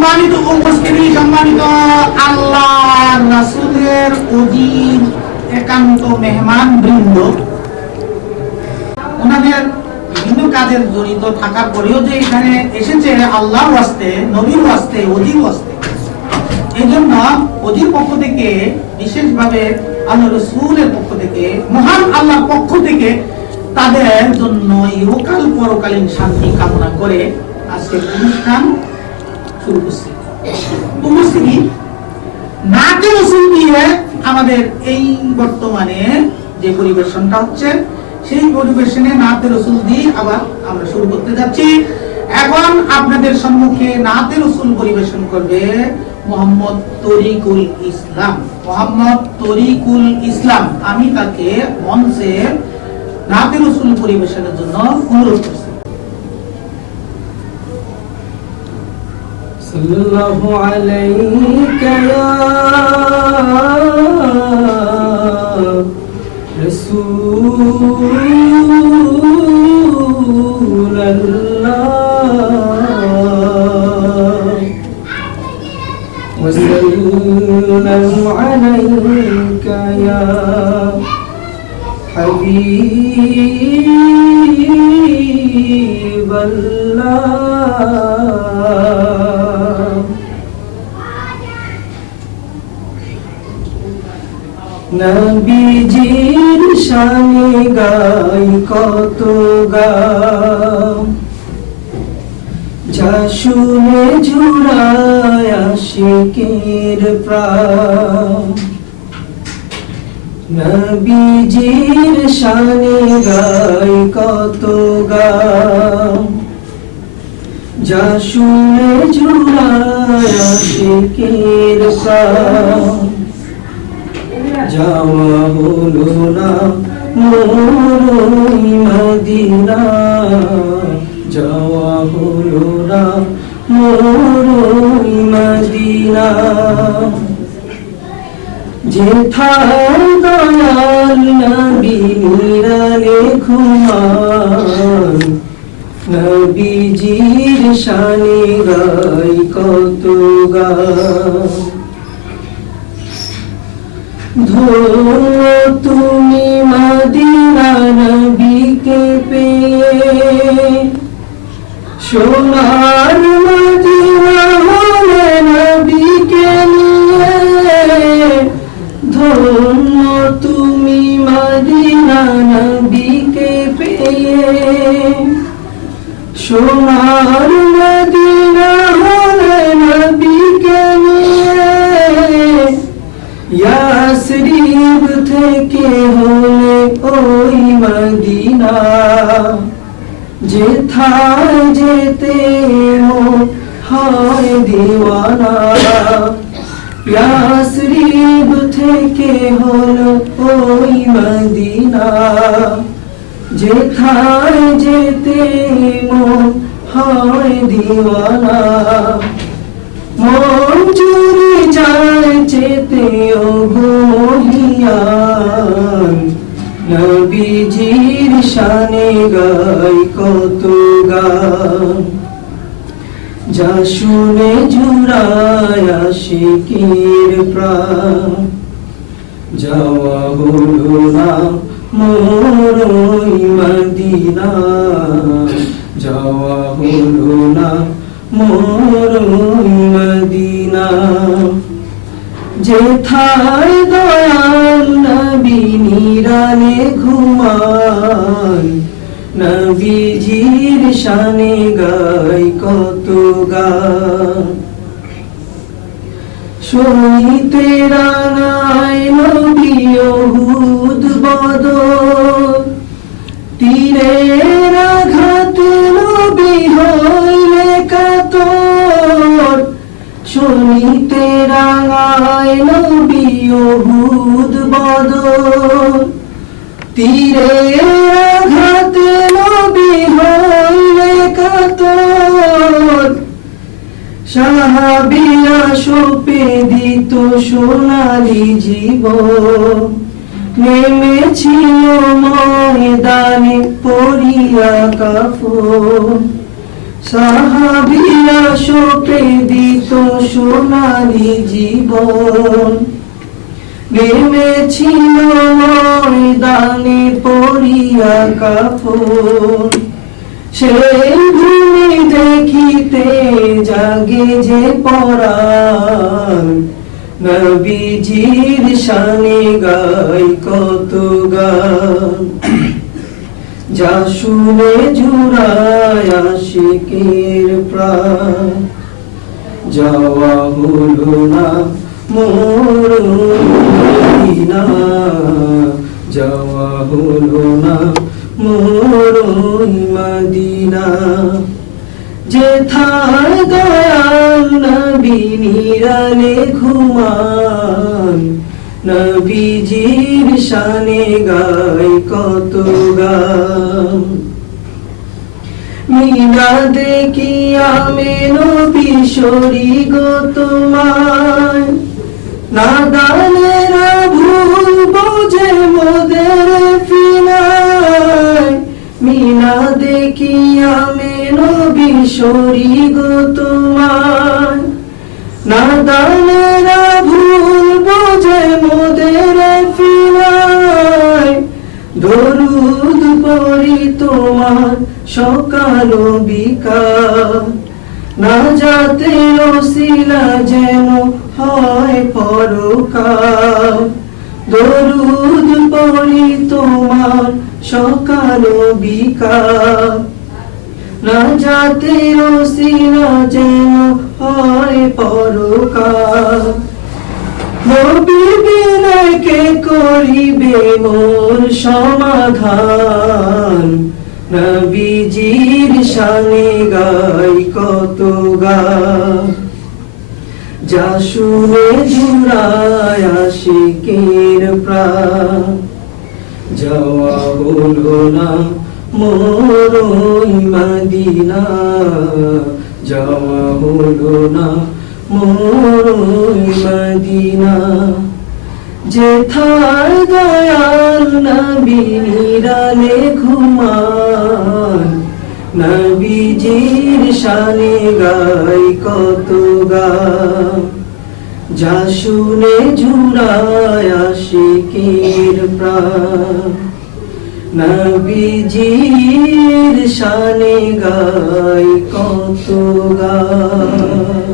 সম্মানিত উপস্থিতি, সম্মানিত আল্লাহর রাসূলের অধীন একান্ত মেহমান বৃন্দ, ওনাদের বিভিন্ন কাজের জড়িত থাকার পরেও যে এখানে এসেছে আল্লাহর ওয়াস্তে, নবীর ওয়াস্তে, অধীর ওয়াস্তে, এই জন্য অধীর পক্ষ থেকে বিশেষভাবে আল্লাহ রাসূলের পক্ষ থেকে, মহান আল্লাহর পক্ষ থেকে তাদের জন্য ইহকাল পরকালীন শান্তি কামনা করে আজকের অনুষ্ঠান শুরু করছি। উপস্থিতি নাতে রাসূল দিয়ে আমাদের এই বর্তমানে যে পরিবেশনটা হচ্ছে, সেই পরিবেশনে নাতে রাসূল দিয়ে আবার আমরা শুরু করতে যাচ্ছি। এখন আপনাদের সম্মুখে নাতে রাসূল পরিবেশন করবে মোহাম্মদ তরিকুল ইসলাম। মোহাম্মদ তরিকুল ইসলাম, আমি তাকে মঞ্চে নাতে রাসূল পরিবেশনের জন্য অনুরোধ করছি। সাল্লাল্লাহু আলাইকা ইয়া রাসূলুল্লাহ ওয়া সাল্লাল্লাহু আলাইকা ইয়া হাবিবাল্লাহ। নবীজির শানে গাই কত গান, যা শুনে জুড়ায় আশিকের প্রাণ। নবীজির শানে গাই কত গান, যা শুনে জুড়ায় আশিকের প্রাণ। যাওয়া হলো না মোর মদিনা, যাওয়া হলো না মোর মদিনা। যেথায় দয়াল নবী নিরালে ঘুমান, নবীজির শানে গাই কত গান। ধন্য তুমি মদিনা নবীকে পেয়ে, সোনার মদিনা হলে নবীকে নিয়ে। ধন্য তুমি মদিনা নবীকে পেয়ে, সোনার মদিনা হলে নবীকে নিয়ে। ইয়াসরিব থেকে হলে ওই মদিনা, যেথায় যেতে মন হয় দিওয়ানা। ইয়াসরিব থেকে হলো ওই মদিনা, যেথায় যেতে মন হয় দিওয়ানা। মন জুড়ে যায় যেতে ও মহিয়ান, নবীজির শানে গাই কত গান। যা শুনে জুড়ায় আশিকের প্রাণ। যাওয়া হলো না মোর ওই মদিনা, যাওয়া হলো না মোর ওই মদিনা। যেথায় দয়াল নবী নিরালে ঘুমান, নবীজির শানে গাই কত গান। শোনিতে রাঙায় নবী উহুদ বদর, তীরের আঘাতে নবী হইলে কাতর। শোনিতে রাঙায় নবী উহুদ বদর, তীরের আঘাতে নবী হইলে কাতর। সাহাবীরা সোপে দিত সোনালি জীবন, নেমেছিল ময়দানে পরিয়া কাফন। সাহাবীরা শোকে দিত দিত সোনালি জীবন, নেমেছিল ময়দানে পরিয়া কাফন। সেই ভূমি দেখিতে জাগে যে পরাণ, নবীজির শানে গাই কত গান। যা শুনে জুড়ায় আশিকের প্রাণ, যাওয়া হলো না মোর মদিনা, যাওয়া হলো না মোর মদিনা। যেথায় দয়াল নবী নিরালে ঘুমান, নবীজির শানে গাই কত গান। মিলাদে কিয়ামে নবী শরী গো তোমায়, নাদানেরা ভুল বোঝে মোদের ফিনায়। মিলাদে কিয়ামে নবী শরী গো তোমায়, নাদানেরা ভুল বোঝে মোদের ফিনায়। দরুদ পড়ি তোমার সকাল বিকাল, নাজাতের ওসিলা যেন হয় পরকাল। দরুদ পড়ি তোমার সকাল বিকাল, নাজাতের ওসিলা যেন হয় পরকাল। নবী বিনয় কে করিবে মোর সমাধান, নবীজির শানে গাই কত গান। যা শুনে জুড়ায় আশিকের প্রাণ, যাওয়া হলো না মোর মদিনা, যাওয়া হলো না মোর মদিনা। যেথায় দয়াল নবী নিরালে ঘুমান, নবীজির শানে গাই কত গান। যা শুনে জুড়ায় আশিকের প্রাণ, নবীজির শানে গাই কত গান।